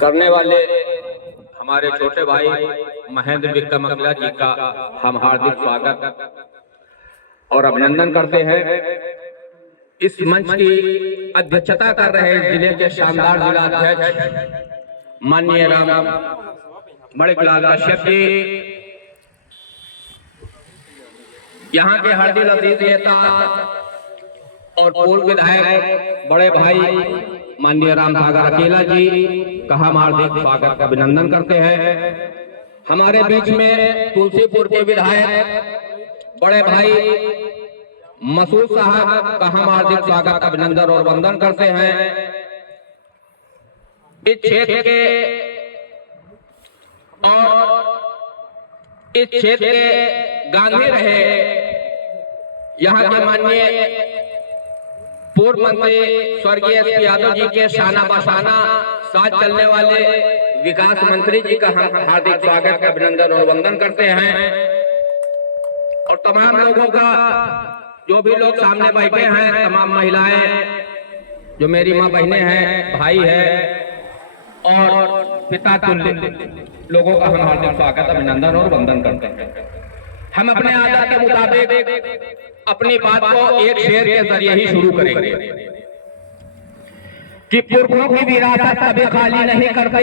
करने वाले हमारे छोटे भाई महेंद्र विक्रम अगला जी का हम हार्दिक स्वागत और अभिनंदन करते हैं। इस मंच की अध्यक्षता कर रहे जिले के शानदार जिला अध्यक्ष माननीय राम मणिकलाल कश्यप जी, यहाँ के हरदी लतीफ नेता और पूर्व विधायक बड़े भाई माननीय राम सागर अकेला जी का हम हार्दिक स्वागत अभिनंदन करते हैं। हमारे बीच में तुलसीपुर के विधायक बड़े भाई मसूद साहब का हम हार्दिक स्वागत अभिनंदन और वंदन करते हैं। इस क्षेत्र के और इस क्षेत्र के गांधी रहे यहाँ के माननीय पूर्व मंत्री स्वर्गीय एस यादव जी के शाना बशाना साथ चलने वाले विकास मंत्री जी का हम हार्दिक स्वागत अभिनंदन और वंदन करते हैं। और तमाम लोगों का, जो भी लोग सामने बैठे हैं, तमाम महिलाएं जो मेरी माँ बहनें हैं, भाई है और पिता तुल्य लोगों का हम हार्दिक स्वागत अभिनंदन और वंदन करते हैं। हम अपने आदत के मुताबिक अपनी बात को एक शेर के जरिए ही शुरू करेंगे कि पुरखों की विरासत कभी खाली नहीं करते,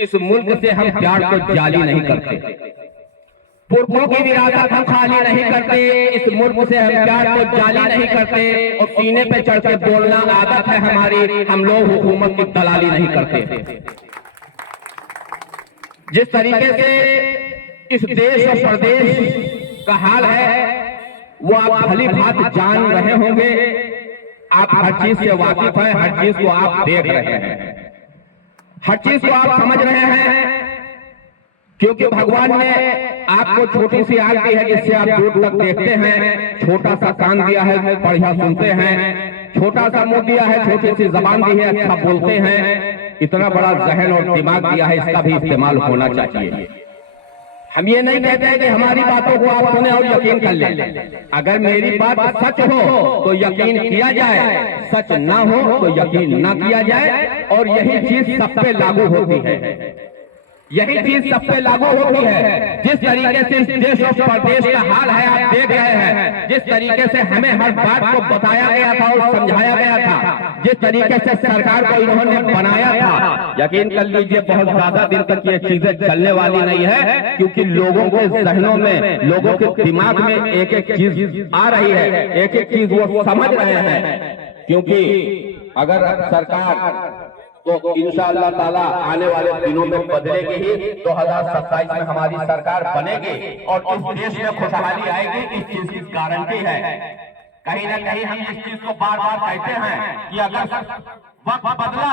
इस मुल्क से हम प्यार को जाली नहीं करते। पुरखों की विरासत हम खाली नहीं करते, इस मुल्क से हम प्यार को जाली नहीं करते और सीने पे चढ़ के बोलना आदत है हमारी, हम लोग हुकूमत की दलाली नहीं करते। जिस तरीके से इस देश और प्रदेश का हाल है वो आप भली भांति जान रहे होंगे। आप हर चीज से वाकिफ हैं, हर चीज को आप देख रहे हैं, हर चीज को आप समझ रहे हैं, क्योंकि भगवान ने आपको छोटी सी आंख दी है जिससे आप दूर तक देखते हैं, छोटा सा कान दिया है बढ़िया सुनते हैं, छोटा सा मुंह दिया है, छोटी सी जबान दी है अच्छा बोलते हैं, इतना बड़ा जहन और दिमाग दिया है, इसका भी इस्तेमाल होना चाहिए। हम ये नहीं कहते हैं कि हमारी बातों को आप सुने और यकीन कर लें। अगर मेरी बात सच हो तो यकीन किया जाए, सच ना हो तो यकीन ना किया जाए। और यही चीज सब पे लागू होती है, यही चीज सब पे लागू होती है। जिस तरीके से इस देश और प्रदेश का हाल है आप देख रहे हैं, जिस तरीके से हमें हर बात को बताया गया था और समझाया गया था, जिस तरीके से सरकार को इन्होंने बनाया था, यकीन कर लीजिए बहुत ज्यादा दिन तक ये चीजें चलने वाली नहीं है, क्योंकि लोगों के जहनों में, लोगों के दिमाग में एक एक चीज आ रही है, एक एक चीज वो समझ रहे हैं। क्योंकि अगर सरकार तो इंशाअल्लाह ताला आने वाले दिनों में बदलेगी ही, 2027 में हमारी सरकार बनेगी और इस देश में खुशहाली आएगी, इस चीज की गारंटी है। कहीं ना कहीं हम इस चीज को बार बार कहते हैं कि अगर वक्त बदला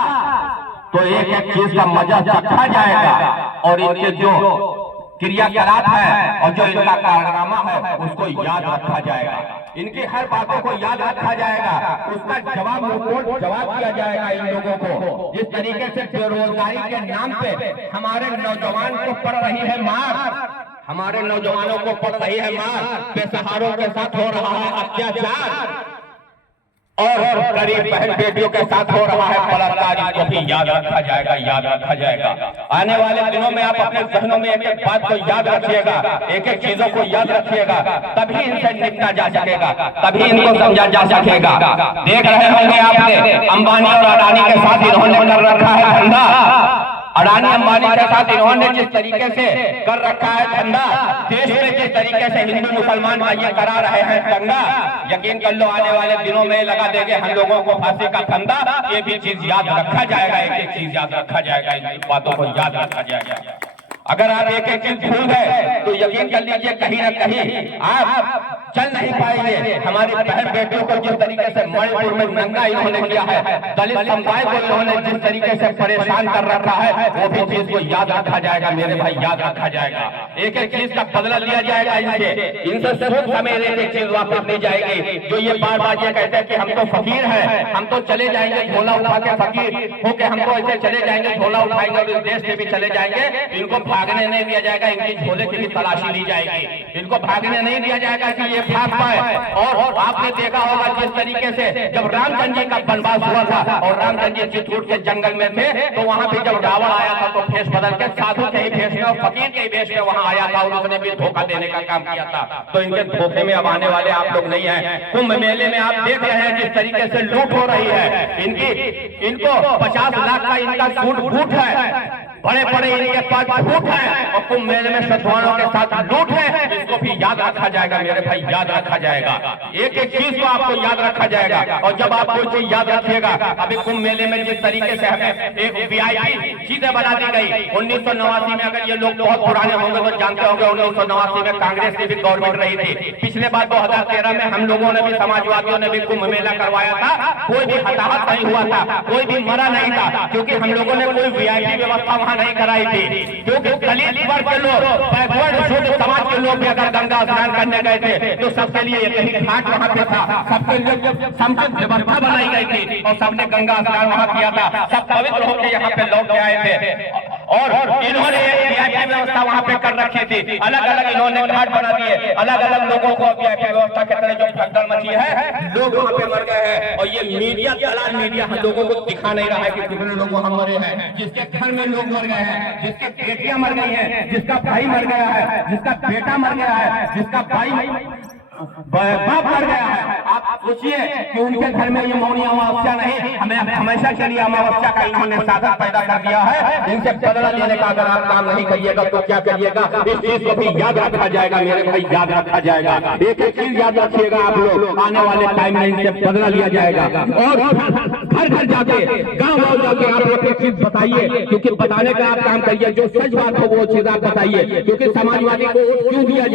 तो एक एक चीज का मजा चखा जाएगा और इनके जो क्रियाकलाप है और जो इनका कारनामा है उसको याद रखा जाएगा, इनकी हर बातों को याद रखा जाएगा, उसका जवाब दिया जाएगा इन लोगों को। जिस तरीके से बेरोजगारी के नाम पे हमारे नौजवान को पड़ रही है मार, हमारे नौजवानों को पड़ रही है मार, बेसहारों के साथ हो रहा है अत्याचार और गरीब बहन बेटियों के साथ हो रहा है बलात्कार, इसको भी याद रखा जाएगा, याद रखा जाएगा। आने वाले दिनों में आप अपने जहनों में एक एक बात को याद रखिएगा, एक एक चीजों को याद रखिएगा, तभी इनसे निपटा जा सकेगा, तभी इनको समझा जा सकेगा। देख रहे होंगे आपने अंबानी और अडानी के साथ इन्होंने कर रखा है धंधा, अडानी अंबानी के साथ इन्होंने जिस तरीके से कर रखा है धंधा, देश में जिस तरीके से हिंदू मुसलमान का ये करा रहे हैं दंगा, यकीन कर लो आने वाले दिनों में लगा देंगे हम लोगों को फांसी का फंदा। ये भी चीज याद रखा जाएगा, एक एक चीज याद रखा जाएगा, इन बातों को याद रखा जाएगा। अगर आप एक एक चीज भूल गए तो यकीन कर लीजिए कहीं ना कहीं आप चल नहीं पाएंगे। हमारी बहन बेटियों को जिस तरीके से मणिपुर में नंगा इन्होंने किया है, दलित समुदाय को इन्होंने जिस तरीके से परेशान कर रखा है, वो भी चीज को याद रखा जाएगा मेरे भाई, याद रखा जाएगा। एक एक चीज का बदला लिया जाएगा इनसे सोच समय एक एक चीज वापस ली जाएगी। जो ये बार बार ये कहते हैं कि हम तो फकीर हैं, हम तो चले जाएंगे झोला उठा के, फकीर होके हम तो ऐसे चले जाएंगे झोला उठाएंगे और इस देश से भी चले जाएंगे, इनको भागने नहीं दिया जाएगा, इनकी झोले की भी तलाशी ली जाएगी, इनको भागने नहीं दिया जाएगा कि ये भाग पाए। और आपने देखा होगा जिस तरीके से जब रामचंद्र जी का वनवास हुआ था और रामचंद्र जी चित्रकूट के जंगल में थे, तो वहां पे जब रावण आया था तो भेष बदल के साधु के ही भेष में और फकीर के ही भेष में वहां आया था और उसने भी धोखा देने का काम किया था। तो इनके धोखे में अब आने वाले आप लोग नहीं है। कुंभ मेले में आप देख रहे हैं जिस तरीके से लूट हो रही है, इनको 50 लाख का इनका सूट बूट है, बड़े बड़े इनके पास झूठ है और कुंभ मेले में श्रद्धालुओं के साथ लूट है। इसको भी याद रखा जाएगा मेरे भाई, याद रखा जाएगा। एक एक चीज को आपको याद रखा जाएगा। और जब आप कोई चीज याद रखिएगा, अभी कुंभ मेले में जिस तरीके से हमें एक VIP चीजें बना दी गई 1989 में, अगर ये लोग बहुत पुराने होंगे तो जानते होंगे 1989 में कांग्रेस की भी गवर्नमेंट रही थी। पिछले बार 2013 में हम लोगों ने भी, समाजवादियों ने भी कुंभ मेला करवाया था, कोई भी हताहत नहीं हुआ था, कोई भी मरा नहीं था, क्योंकि हम लोगों ने कोई VIP व्यवस्था वहां नहीं कराई थी। क्योंकि दलित वर्ग के लोग, बैकवर्ड शुद्ध समाज के लोग भी अगर गंगा स्नान करने गए थे तो सबके लिए एक ही घाट वहां पे था, सबके लिए समुचित व्यवस्था बनाई गई थी और सबने गंगा स्नान वहां किया था, सब पवित्र होकर यहाँ पे लौट के आए थे। और इन्होंने VIP व्यवस्था वहां पे कर रखी थी, अलग अलग इन्होंने घाट बना दिए, अलग अलग लोगों को VIP व्यवस्था के तरह जो भगदड़ मची है, लोग वहां पे मर गए हैं। और ये मीडिया, दलाल मीडिया हम लोगों को दिखा नहीं रहा है कि कितने लोग वहां मरे हैं, जिसके घर में लोग मर गए हैं, जिसके बेटियां मर गई हैं, जिसका भाई मर गया है, जिसका बेटा मर गया है, जिसका भाई बाप मर गया है। आप सोचिए कि उनके घर में ये मौनी अमावस्या नहीं, हमें हमेशा के लिए अमावस्या का इन्होंने साधन पैदा कर दिया है। इनसे बदला लेने का अगर आप काम नहीं करिएगा तो क्या करिएगा, इस चीज को भी याद रखा जाएगा मेरे भाई, याद रखा जाएगा। एक एक चीज याद रखिएगा आप लोग, आने वाले टाइम में इनसे बदला लिया जाएगा। और घर घर जाके, गाँव गाँव जाके आप लोग एक चीज बताइए, क्योंकि बताने का आप काम करिए, जो सच बात हो वो चीज आप बताइए, क्योंकि समाजवादी को क्यों दिया